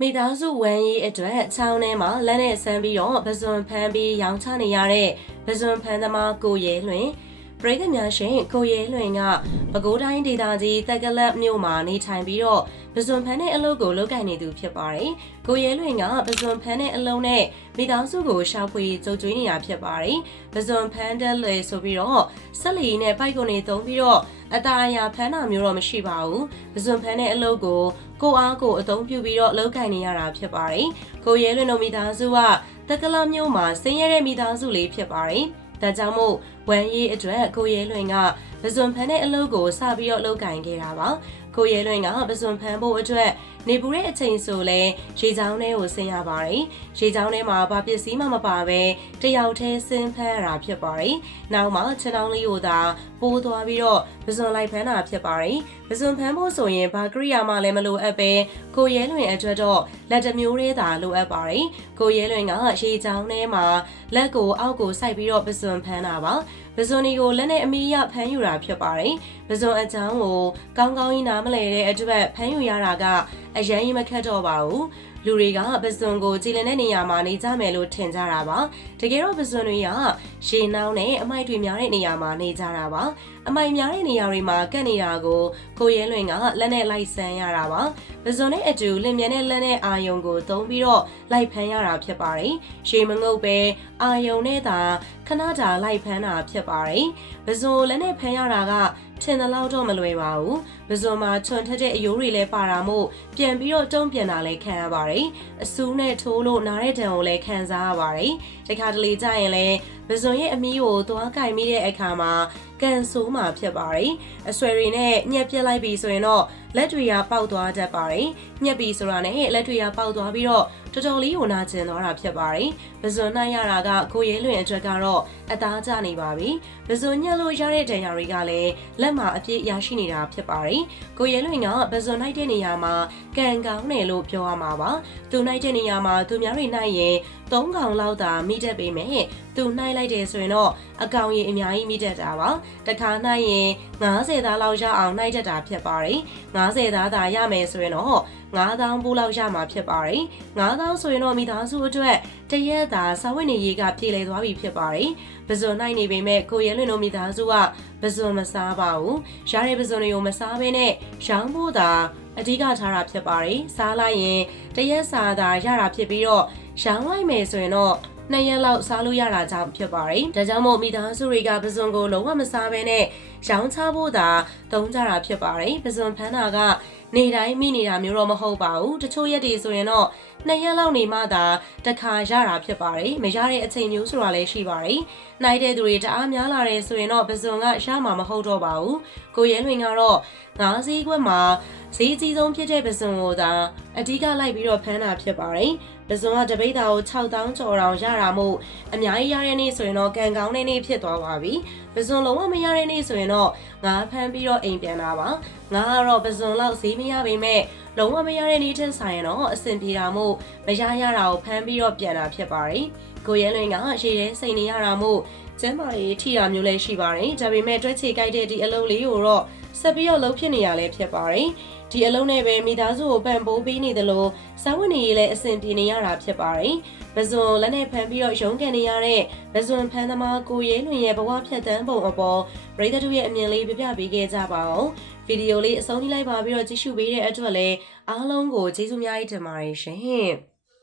မိသားစုဝမ်းရေးအတွက်ချောင်းထဲမှာလက်နဲ့ဆန်းပြီးတော့ပဇွန်ဖမ်းပြီးရောင်းချနေရတဲ့ပဇွန်ဖမ်းသမားကိုရဲလွင် ပရိသတ်များရှင်ကိုရဲလွင်ကပဲခူးတိုင်းဒေသကြီးတက်ကလပ်မြို့မှာနေထိုင်ပြီးတော့ပဇွန်ဖမ်းတဲ့အလုပ်ကိုလုပ်ကိုင်နေသူဖြစ်ပါတယ်။ကိုရဲလွင်ကပဇွန်ဖမ်းတဲ့အလုပ်နဲ့မိသားစုကိုရှာဖွေကြိုးကျွေးနေတာဖြစ်ပါတယ်။ပဇွန်ဖမ်းတဲ့လေဆိုပြီးတော့ဆက်လီနဲ့ပိုက်ကုန်တွေသုံးပြီးတော့အตาအရာဖမ်းတာမျိုးတော့မရှိပါဘူး။ပဇွန်ဖမ်းတဲ့အလုပ်ကိုကိုအားကိုအသုံးပြုပြီးတော့လုပ်ကိုင်နေရတာဖြစ်ပါတယ်။ကိုရဲလွင်တို့မိသားစုကတက်ကလပ်မြို့မှာဆင်းရဲတဲ့မိသားစုလေးဖြစ်ပါတယ်။ဒါကြောင့်မို့ ဝမ်းရေးအတွက်ကိုရဲလွင်ကပဇွန်ဖမ်းတဲ့အလုပ်ကိုစပြီးတော့လုပ်ကင်ခဲ့တာပါကိုရဲလွင်ကပဇွန်ဖမ်းဖို့အတွက်နေပူတဲ့အချိန်ဆိုလဲရေချောင်းထဲကိုဆင်းရပါတယ်ရေချောင်းထဲမှာဘာပစ္စည်းမှမပါပဲတယောက်တည်းဆင်းဖမ်းရတာဖြစ်ပါတယ်နောက်မှခြေထောက်လေးကိုသာပိုးသွားပြီးတော့ပဇွန်လိုက်ဖမ်းတာဖြစ်ပါတယ်ပဇွန်ဖမ်းဖို့ဆိုရင်ဘာကရိယာမှလည်းမလိုအပ်ပဲကိုရဲလွင်အတွက်တော့လက်တစ်မျိုးလေးသာလိုအပ်ပါတယ်ကိုရဲလွင်ကရေချောင်းထဲမှာလက်ကိုအောက်ကိုစိုက်ပြီးတော့ပဇွန်ဖမ်းတာပါပဇွန်ဒီကိုလက်နဲ့အမီးရဖမ်းယူတာဖြစ်ပါတယ်။ပဇွန်အချောင်းကိုကောင်းကောင်းကြီးနားမလဲတဲ့အတွက်ဖမ်းယူရတာကအရန်ကြီးမခက်တော့ပါဘူး။ လူတွေကပဇွန်ကိုကြည်လင်တဲ့နေရာမှာနေကြမယ်လို့ထင်ကြတာပါ။တကယ်တော့ပဇွန်တွေကရေနှောင်းနဲ့အမိုက်တွေများတဲ့နေရာမှာနေကြတာပါ။အမိုက်များတဲ့နေရာတွေမှာကတ်နေတာကိုကိုရဲလွင်ကလက်နဲ့လိုက်ဆန်းရတာပါ။ပဇွန်နဲ့အတူလင်မြန်းတဲ့လက်နဲ့အာယုံကိုသုံးပြီးတော့လိုက်ဖမ်းရတာဖြစ်ပါတယ်။ရေမငုပ်ပဲအာယုံနဲ့သာခဏကြာလိုက်ဖမ်းတာဖြစ်ပါတယ်။ပဇွန်လက်နဲ့ဖမ်းရတာက ထင်သလောက်တော့မလွယ်ပါဘူး။ပဇွန်မှာချွန်ထက်တဲ့အယိုးတွေလည်းပါတာမို့ပြန်ပြီးတော့တုံ့ပြန်တာလည်းခံရပါတယ်။အဆူးနဲ့ထိုးလို့နားတဲ့တံကိုလည်းခံစားရပါတယ်။တခါတလေကြာရင်လည်းပဇွန်ရဲ့အမီးကိုသွားကင်မိတဲ့အခါမှာ ကန်ဆိုးမှာဖြစ်ပါတယ်။အဆွဲတွေနဲ့ညက်ပြက်လိုက်ပြီဆိုရင်တော့လက်တွေကပေါက်သွားတတ်ပါတယ်။ညက်ပြီဆိုတာနဲ့လက်တွေကပေါက်သွားပြီးတော့တော်တော်လေးကိုနာကျင်သွားတာဖြစ်ပါတယ်။ပဇွန်နိုင်ရတာကကိုရဲလွင်အတွက်ကတော့အသားကျနေပါပြီ။ပဇွန်ညက်လို့ရတဲ့ဒဏ်ရာတွေကလည်းလက်မှာအပြည့်ရရှိနေတာဖြစ်ပါတယ်။ကိုရဲလွင်ကပဇွန်နိုင်တဲ့နေရာမှာကန်ကောင်းတယ်လို့ပြောရမှာပါ။သူနိုင်တဲ့နေရာမှာသူများတွေနိုင်ရင်၃កောင်လောက်သာမိတတ်ပေမဲ့ သူနိုင်လိုက်တယ်ဆိုရင်တော့အကောင်ကြီးအများကြီးမိတတ်တာပါ။တခါနိုင်ရင်90သားလောက်ရအောင်နိုင်တတ်တာဖြစ်ပါတယ်။90သားသာရမယ်ဆိုရင်တော့ 9000ဘူးလောက်ရမှာဖြစ်ပါတယ်။9000ဆိုရင်တော့မိသားစုအတွက်တရက်သာစာဝတ်နေရေးကပြေလည်သွားပြီဖြစ်ပါတယ်။ပဇွန်နိုင်နေပေမဲ့ကိုရဲလွင်တို့မိသားစုကပဇွန်မစားပါဘူး။ရတဲ့ပဇွန်တွေကိုမစားဘဲနဲ့ရောင်းဖို့သာအဓိကထားတာဖြစ်ပါတယ်။စားလိုက်ရင်တရက်စာသာရတာဖြစ်ပြီးတော့ရောင်းလိုက်မယ်ဆိုရင်တော့နှစ်ရက်လောက်စားလို့ရတာကြောင့်ဖြစ်ပါတယ်။ဒါကြောင့်မို့မိသားစုတွေကပဇွန်ကိုလုံးဝမစားဘဲနဲ့ရောင်းချဖို့သာသုံးကြတာဖြစ်ပါတယ်။ပဇွန်ဖန်းတာက နေတိုင်းမိနေတာမျိုးတော့မဟုတ်ပါဘူး။တချို့ရက်တွေဆိုရင်တော့နှစ်ရက်လောက်နေမှသာတစ်ခါရတာဖြစ်ပါတယ်။မရတဲ့အချိန်မျိုးဆိုတာလည်းရှိပါတယ်။နိုင်တဲ့သူတွေတအားများလာတယ်ဆိုရင်တော့ပဇွန်ကရမှာမဟုတ်တော့ပါဘူး။ကိုရဲလွင်ကတော့ငါးစည်းခွက်မှာဈေးအကြီးဆုံးဖြစ်တဲ့ပဇွန်ကိုသာအဓိကလိုက်ပြီးတော့ဖမ်းတာဖြစ်ပါတယ်။ပဇွန်ကတပိတ်တာကို6000ကျော်တောင်ရတာမို့အများကြီးရတဲ့နေ့ဆိုရင်တော့ကံကောင်းတဲ့နေ့ဖြစ်သွားပါပြီ။ပဇွန်လုံးဝမရတဲ့နေ့ဆိုရင်တော့ငါဖမ်းပြီးတော့အိမ်ပြန်တာပါ။ငါကတော့ပဇွန်လောက်ဈေးမရပေမဲ့လုံးဝမရတဲ့နေ့ထက်ဆိုင်ရင်တော့အဆင်ပြေတာမို့မရရတာကိုဖမ်းပြီးတော့ပြန်တာဖြစ်ပါတယ်။ကိုရဲလွင်ကရေထဲစိတ်နေရတာမို့ကျမ်းမာရေးထိတာမျိုးလည်းရှိပါတယ်။ဒါပေမဲ့တွက်ချေကြိုက်တဲ့ဒီအလုပ်လေးကိုတော့ ဆက်ပြီးတော့လှုပ်ဖြစ်နေရလဲဖြစ်ပါတယ်။ဒီအလုံးနဲ့ပဲမိသားစုကိုပံ့ပိုးပေးနေသလိုစာဝတ်နေရေးလည်းအဆင်ပြေနေရတာဖြစ်ပါတယ်။ပဇွန်လက်နဲ့ဖမ်းပြီးတော့ရုံးကန်နေရတဲ့ပဇွန်ဖမ်းသမားကိုရဲလွင်ရဲ့ဘဝဖြတ်တန်းပုံအပေါ်ပရိသတ်တို့ရဲ့အမြင်လေးပြပြပေးခဲ့ကြပါအောင်။ဗီဒီယိုလေးအဆုံးထိလိုက်ပါပြီးတော့ကြည့်ရှုပေးတဲ့အတွက်လည်းအားလုံးကိုကျေးဇူးများကြီးတင်ပါတယ်ရှင်။